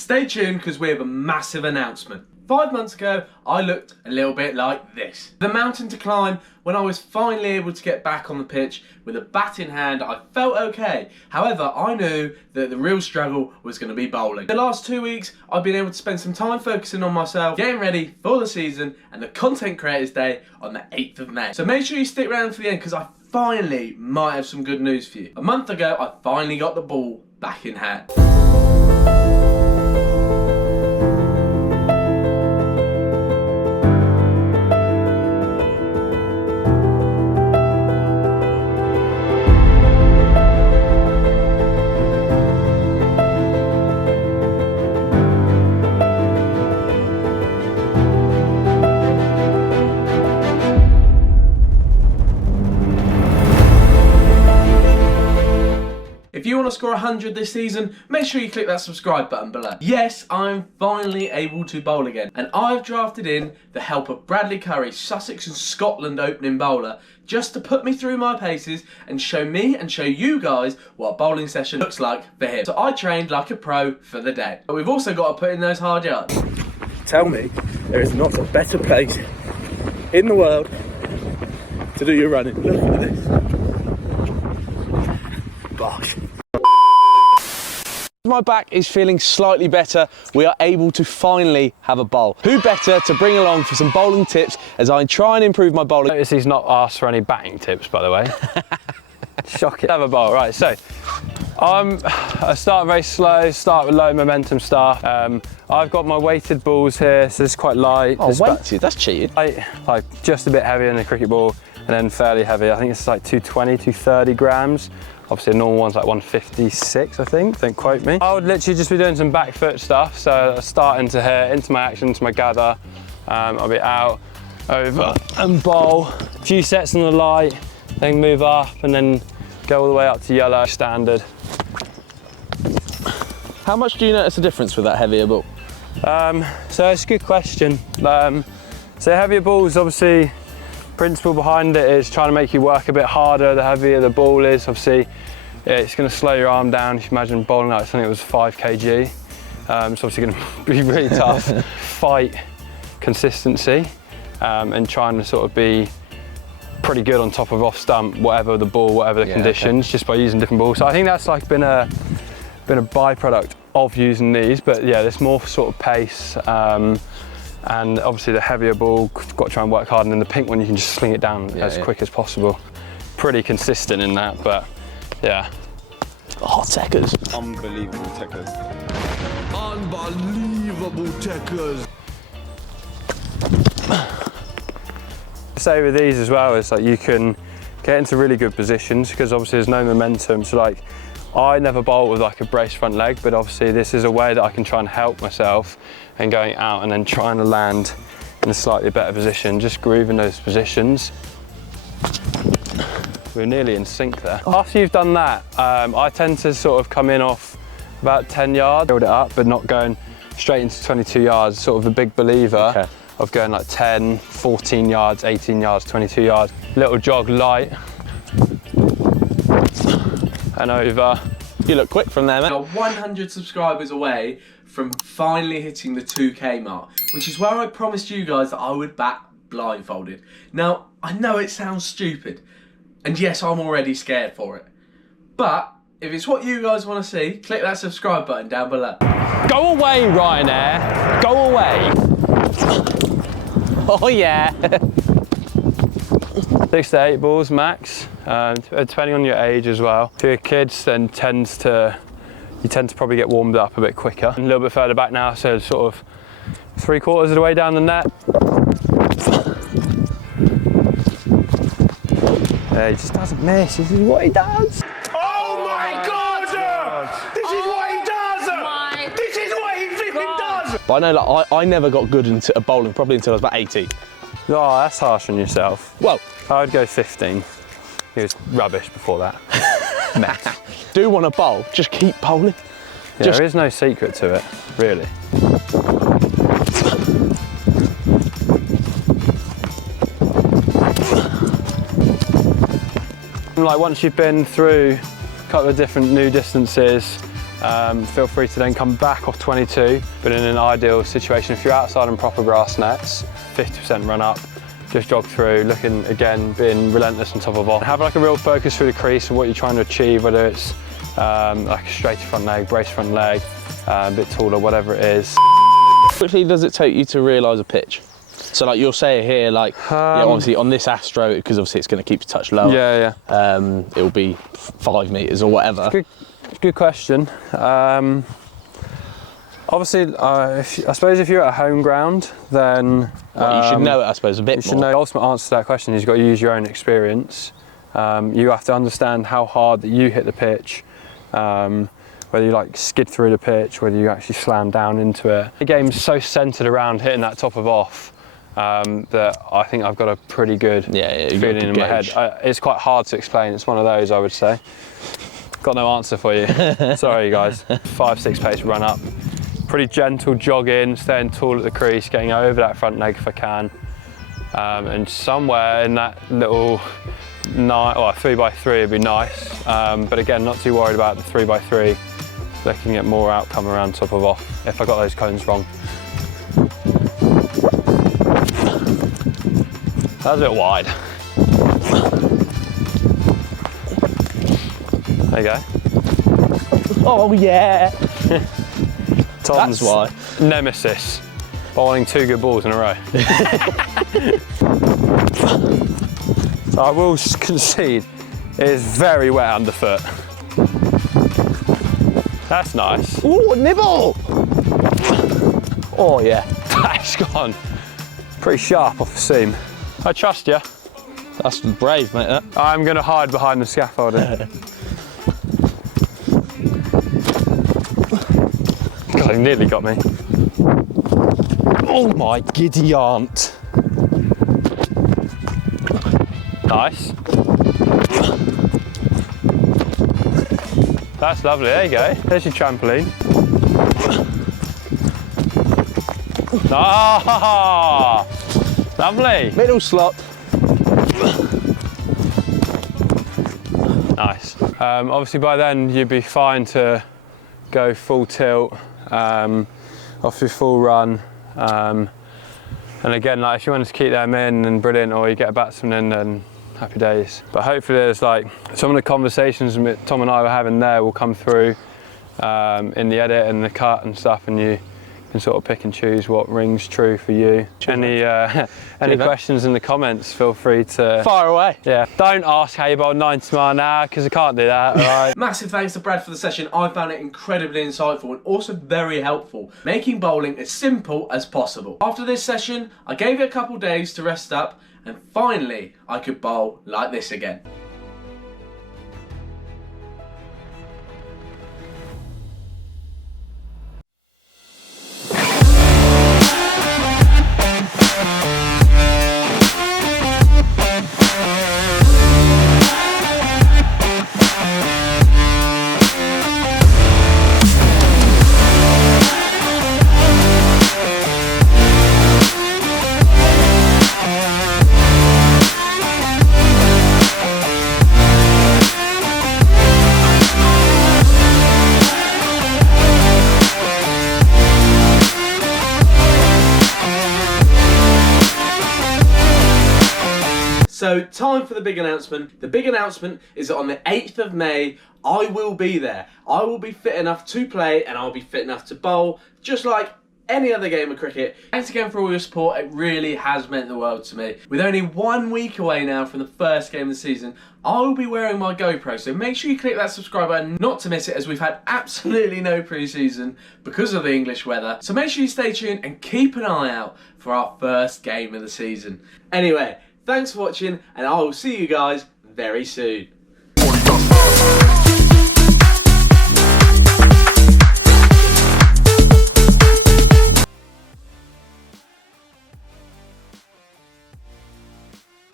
Stay tuned because we have a massive announcement. 5 months ago, I looked a little bit like this. The mountain to climb, when I was finally able to get back on the pitch with a bat in hand, I felt okay. However, I knew that the real struggle was going to be bowling. The last 2 weeks, I've been able to spend some time focusing on myself, getting ready for the season and the Content Creators Day on the 8th of May. So make sure you stick around for the end because I finally might have some good news for you. A month ago, I finally got the ball back in hand. If you want to score 100 this season, make sure you click that subscribe button below. Yes, I'm finally able to bowl again, and I've drafted in the help of Bradley Curry, Sussex and Scotland opening bowler, just to put me through my paces and show me and show you guys what a bowling session looks like for him. So I trained like a pro for the day. But we've also got to put in those hard yards. Tell me there is not a better place in the world to do your running. Look at this. Gosh. My back is feeling slightly better. We are able to finally have a bowl. Who better to bring along for some bowling tips as I try and improve my bowling? Notice he's not asked for any batting tips, by the way. Shocking. Have a bowl, right? So, I start very slow, start with low momentum stuff. I've got my weighted balls here, so it's quite light. Oh, weighted? That's cheating. Like just a bit heavier than a cricket ball, and then fairly heavy. I think it's like 220, 230 grams. Obviously a normal one's like 156, I think, don't quote me. I would literally just be doing some back foot stuff, so starting to hit, into my action, into my gather. I'll be out, over and bowl. A few sets on the light, then move up and then go all the way up to yellow, standard. How much do you notice a difference with that heavier ball? So it's a good question. So heavier balls, obviously, principle behind it is trying to make you work a bit harder. The heavier the ball is, obviously, it's going to slow your arm down. If you imagine bowling like something that was 5 kg, it's obviously going to be really tough. Fight consistency and trying to sort of be pretty good on top of off stump, whatever the ball, whatever the conditions, just by using different balls. So I think that's like been a byproduct of using these, but yeah, there's more sort of pace. And obviously the heavier ball, got to try and work hard, and then the pink one you can just sling it down as quick as possible. Pretty consistent in that, but yeah. Oh, techers. Unbelievable techers. Unbelievable techers. Say with these as well, it's like you can get into really good positions because obviously there's no momentum. So like, I never bowl with like a braced front leg, but obviously this is a way that I can try and help myself and going out and then trying to land in a slightly better position, just grooving those positions. We're nearly in sync there. After you've done that, I tend to sort of come in off about 10 yards, build it up, but not going straight into 22 yards. Sort of a big believer of going like 10, 14 yards, 18 yards, 22 yards. Little jog light. And over. You look quick from there, mate. We are 100 subscribers away from finally hitting the 2K mark, which is where I promised you guys that I would bat blindfolded. Now, I know it sounds stupid, and yes, I'm already scared for it, but if it's what you guys want to see, click that subscribe button down below. Go away, Ryanair. Go away. Oh yeah. 6 to 8 balls max, depending on your age as well. If you're kids, then you tend to probably get warmed up a bit quicker. A little bit further back now, so sort of 3/4 of the way down the net. Yeah, he just doesn't miss. This is what he does. Oh my God! This is what he does! This is what he flipping does! But I know, like, I never got good into bowling probably until I was about 18. Oh, that's harsh on yourself. Well, I would go 15. He was rubbish before that. Mess. Do want to bowl, just keep bowling. Yeah, there is no secret to it, really. Like once you've been through a couple of different new distances, feel free to then come back off 22, but in an ideal situation, if you're outside on proper grass nets, 50% run up, just jog through, looking again, being relentless on top of off. Have like a real focus through the crease of what you're trying to achieve, whether it's like a straighter front leg, brace front leg, a bit taller, whatever it is. How quickly does it take you to realise a pitch? So like you'll say here, like yeah, obviously on this Astro, because obviously it's going to keep your touch lower. Yeah, yeah. It'll be 5 metres or whatever. Good question. Obviously, I suppose if you're at a home ground, then you should know it, I suppose, a bit more. You should know. The ultimate answer to that question is you've got to use your own experience. You have to understand how hard that you hit the pitch, whether you like skid through the pitch, whether you actually slam down into it. The game's so centred around hitting that top of off that I think I've got a pretty good feeling in my head. It's quite hard to explain. It's one of those, I would say. Got no answer for you. Sorry, guys. 5-6 pace run up. Pretty gentle jog in, staying tall at the crease, getting over that front leg if I can. And somewhere in that little 3x3 would be nice. But again, not too worried about the 3x3. Looking at more outcome around top of off if I got those cones wrong. That was a bit wide. There you go. Oh yeah! Tom's That's why. Nemesis. Bowling 2 good balls in a row. So I will concede, it is very wet underfoot. That's nice. Ooh, nibble! Oh yeah. That's gone pretty sharp off the seam. I trust you. That's brave, mate, that. I'm going to hide behind the scaffolding. God, he nearly got me. Oh my giddy aunt. Nice. That's lovely, there you go. There's your trampoline. Ah, lovely. Middle slot. Nice. Obviously by then you'd be fine to go full tilt, off your full run. And again, like if you wanted to keep them in, then brilliant, or you get a batsman in, then happy days. But hopefully there's like some of the conversations that Tom and I were having there will come through in the edit and the cut and stuff, and you can sort of pick and choose what rings true for you. Any questions in the comments, feel free to fire away. Yeah, don't ask how you bowl 90 mile an hour, because I can't do that, all right? Massive thanks to Brad for the session. I found it incredibly insightful and also very helpful, making bowling as simple as possible. After this session, I gave it a couple days to rest up, and finally I could bowl like this again. So time for the big announcement. The big announcement is that on the 8th of May, I will be there. I will be fit enough to play and I'll be fit enough to bowl, just like any other game of cricket. Thanks again for all your support. It really has meant the world to me. With only 1 week away now from the first game of the season, I will be wearing my GoPro, so make sure you click that subscribe button not to miss it, as we've had absolutely no pre-season because of the English weather. So make sure you stay tuned and keep an eye out for our first game of the season. Anyway, thanks for watching, and I will see you guys very soon.